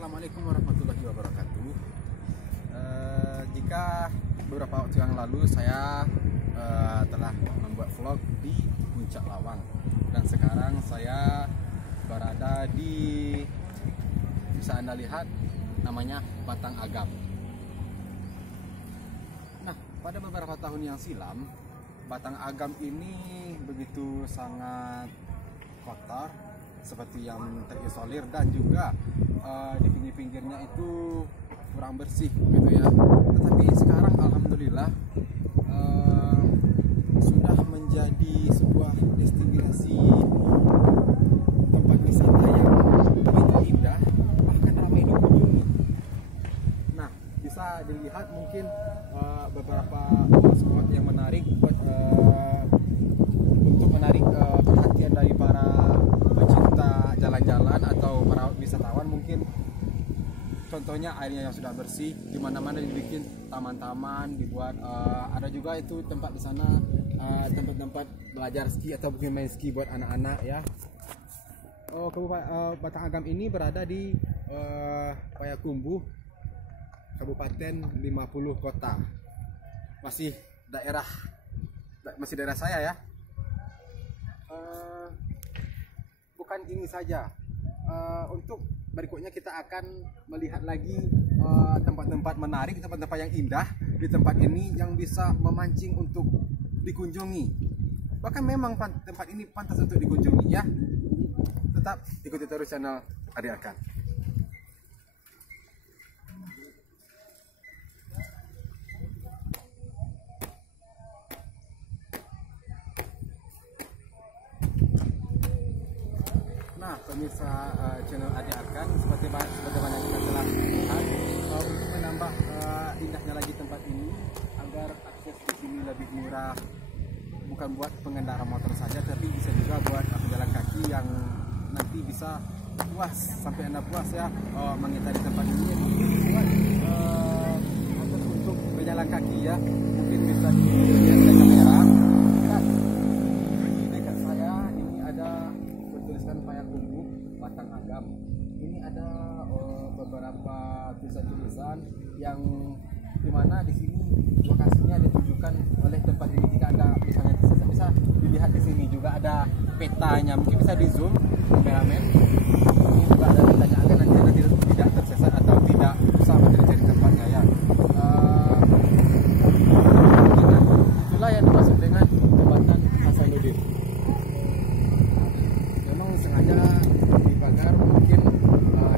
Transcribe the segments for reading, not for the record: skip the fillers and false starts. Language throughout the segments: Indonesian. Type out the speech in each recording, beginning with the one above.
Assalamualaikum warahmatullahi wabarakatuh. Jika beberapa waktu yang lalu saya telah membuat vlog di Puncak Lawang, dan sekarang saya berada di, bisa Anda lihat, namanya Batang Agam. Nah, pada beberapa tahun yang silam, Batang Agam ini begitu sangat kotor, seperti yang terisolir, dan juga di pinggir-pinggirnya itu kurang bersih gitu ya. Tetapi sekarang alhamdulillah sudah menjadi sebuah destinasi tempat wisata yang begitu indah, bahkan ramai dikunjungi. Nah, bisa dilihat mungkin beberapa spot yang menarik untuk menarik perhatian dari para pecinta jalan-jalan atau para wisatawan. Mungkin contohnya airnya yang sudah bersih, di mana-mana dibikin taman-taman, dibuat ada juga itu tempat di sana tempat-tempat belajar ski atau mungkin main ski buat anak-anak ya. Batang Agam ini berada di Payakumbuh, Kabupaten 50 Kota. Masih daerah saya ya. Bukan ini saja, untuk berikutnya kita akan melihat lagi tempat-tempat menarik, tempat-tempat yang indah di tempat ini yang bisa memancing untuk dikunjungi. Bahkan memang tempat ini pantas untuk dikunjungi ya. Tetap ikuti terus channel Adi Arkan. Nah, pemirsa channel Adi Arkan, sebagaimana kita telah lihat, untuk menambah indahnya lagi tempat ini, agar akses di sini lebih murah, bukan buat pengendara motor saja, tapi bisa juga buat pejalan kaki yang nanti bisa puas, sampai Anda puas ya mengitari tempat ini. Buat akses untuk pejalan kaki ya, mungkin bisa dilihat dari kamera. Di dekat saya ini ada bertuliskan Payakumbuh Batang Agam. Ini ada beberapa tulisan-tulisan yang dimana di sini lokasinya ditunjukkan oleh tempat ini. Jika Anda misalnya bisa dilihat di sini juga ada petanya, mungkin bisa di zoom kameramen. Ini juga ada petanya agar nanti tidak tersesat atau tidak susah mencari tempatnya ya. Itulah yang dimaksud dengan jembatan Hasanuddin. Memang sengaja dipagar, mungkin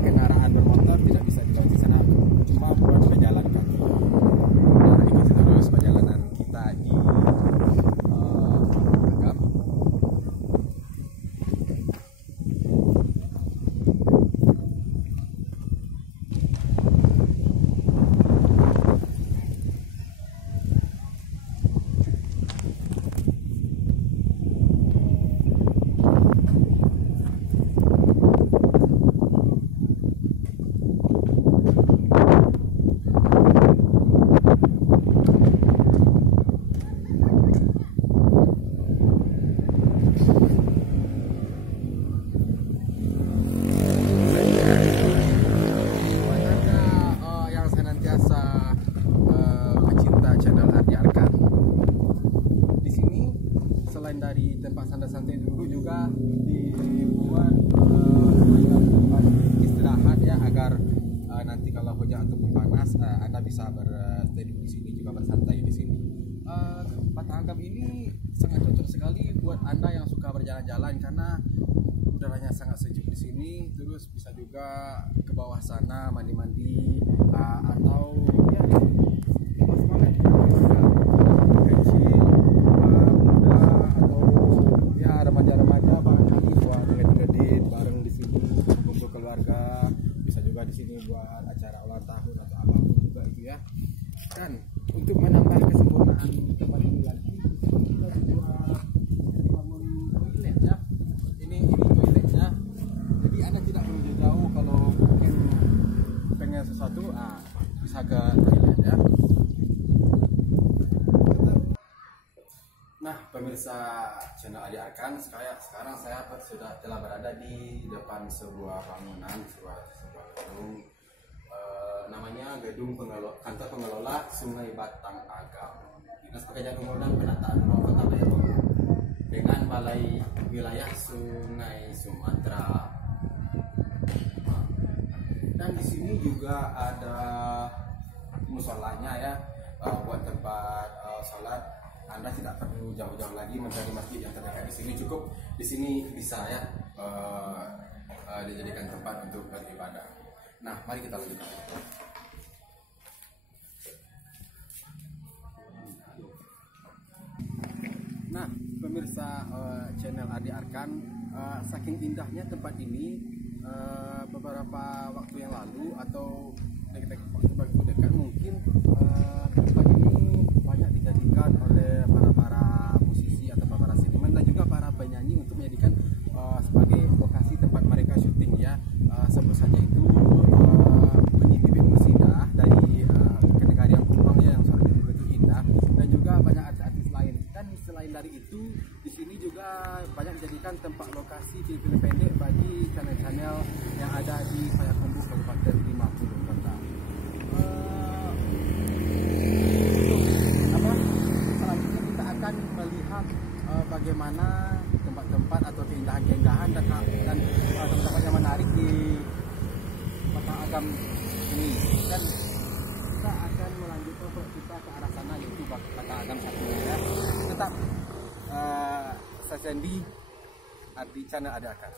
kendaraan bermotor tidak bisa dilewati sana, cuma buat pejalan kaki. Nah, ikuti terus perjalanan kita di Agam. Dari tempat santai-santai dulu juga dibuat tempat istirahat ya, agar nanti kalau hujan ataupun panas Anda bisa berstay di sini, juga bersantai di sini. Batang Agam ini sangat cocok sekali buat Anda yang suka berjalan-jalan karena udaranya sangat sejuk di sini. Terus bisa juga ke bawah sana mandi-mandi atau ya semangat kecil, remaja-remaja barangkali buat ngedit bareng di sini, kumpul keluarga. Bisa juga di sini buat acara ulang tahun atau apapun juga itu ya. Dan untuk menambah kesempurnaan tempat ini lagi, kita juga bangun toilet ya. Ini toiletnya, jadi Anda tidak perlu jauh. Kalau mungkin pengen sesuatu bisa ke toilet ya. Nah, pemirsa channel Adi Arkan, sekarang saya telah berada di depan sebuah bangunan, sebuah gedung namanya Gedung Kantor Pengelola Sungai Batang Agam, Dinas Pekerjaan Umum dan Penataan Ruang Kota Payakumbuh, dengan Balai Wilayah Sungai Sumatera. Dan di sini juga ada musolanya ya, buat tempat sholat. Anda tidak perlu jauh-jauh lagi mencari masjid yang terdekat di sini, cukup di sini bisa ya dijadikan tempat untuk beribadah. Nah, mari kita lanjutkan. Nah, pemirsa channel Adi Arkan, saking indahnya tempat ini, beberapa waktu yang lalu atau waktu dekat mungkin tempat ini banyak dijadikan oleh para musisi atau para seniman dan juga para penyanyi untuk menjadikan sebagai lokasi tempat mereka syuting ya. Sebut saja itu penyanyi Musida dari Kenegarian Kumbang ya, yang suaranya begitu indah, dan juga banyak artis-artis lain. Dan selain dari itu, di sini juga banyak dijadikan tempat lokasi film pendek bagi channel-channel yang ada di Payakumbuh, Kabupaten 50 Kota. Selanjutnya kita akan melihat bagaimana tempat-tempat atau keindahan-keindahan dan tempat-tempat yang menarik di Batang Agam ini, dan kita akan melanjutkan kita ke arah sana, yaitu Batang Agam 1 ya. Tetap saya Sandy di channel Adi Arkan.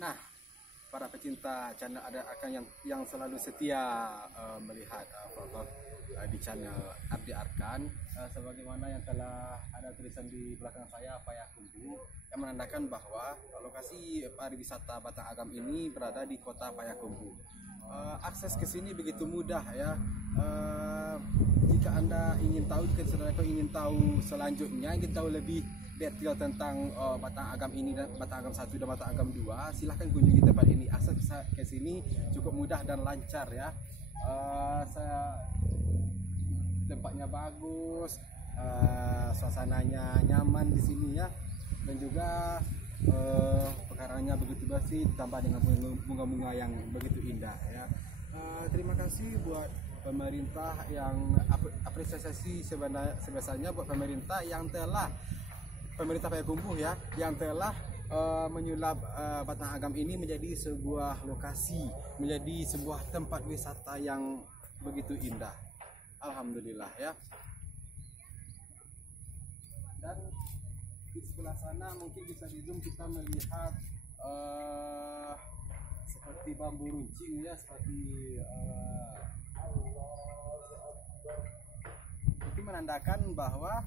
Nah, para pecinta channel Adi Arkan yang selalu setia melihat vlog di channel Adi Arkan, sebagaimana yang telah ada tulisan di belakang saya, Payakumbuh, yang menandakan bahwa lokasi pariwisata Batang Agam ini berada di kota Payakumbuh. Akses ke sini begitu mudah ya. Jika Anda ingin tahu, jika saudara ingin tahu selanjutnya, ingin tahu lebih detail tentang Batang Agam ini, dan Batang Agam 1 dan Batang Agam 2, silahkan kunjungi tempat ini. Akses ke sini cukup mudah dan lancar ya. Tempatnya bagus, suasananya nyaman di sini ya, dan juga pekarangannya begitu bersih, ditambah dengan bunga-bunga yang begitu indah ya. Terima kasih buat pemerintah, yang apresiasi sebesarnya buat pemerintah Payakumbuh ya, yang telah menyulap Batang Agam ini menjadi sebuah lokasi, menjadi sebuah tempat wisata yang begitu indah. Alhamdulillah ya. Dan di sebelah sana mungkin bisa di zoom, kita melihat seperti bambu runcing ya, seperti itu menandakan bahwa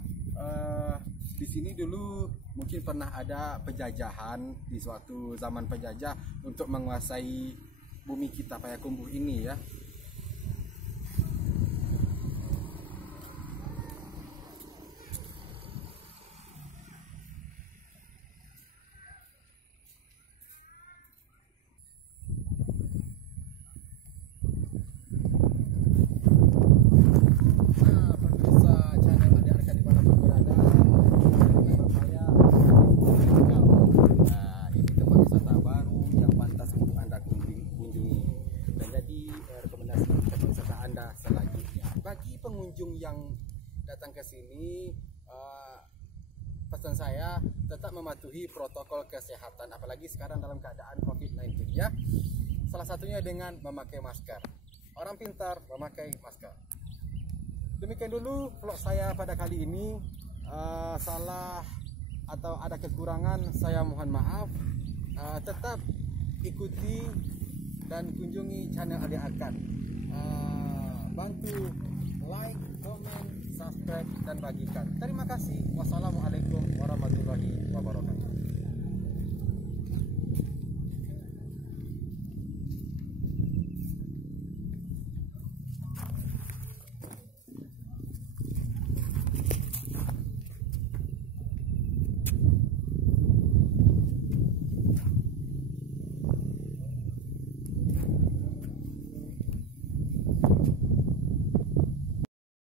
di sini dulu mungkin pernah ada penjajahan di suatu zaman penjajah untuk menguasai bumi kita Payakumbuh ini ya. yang datang ke sini, pesan saya tetap mematuhi protokol kesehatan, apalagi sekarang dalam keadaan COVID-19 ya. Salah satunya dengan memakai masker. Orang pintar memakai masker. Demikian dulu vlog saya pada kali ini. Salah atau ada kekurangan saya mohon maaf. Tetap ikuti dan kunjungi channel Adik Akan. Bantu like, komen, subscribe dan bagikan. Terima kasih. Wassalamualaikum warahmatullahi wabarakatuh.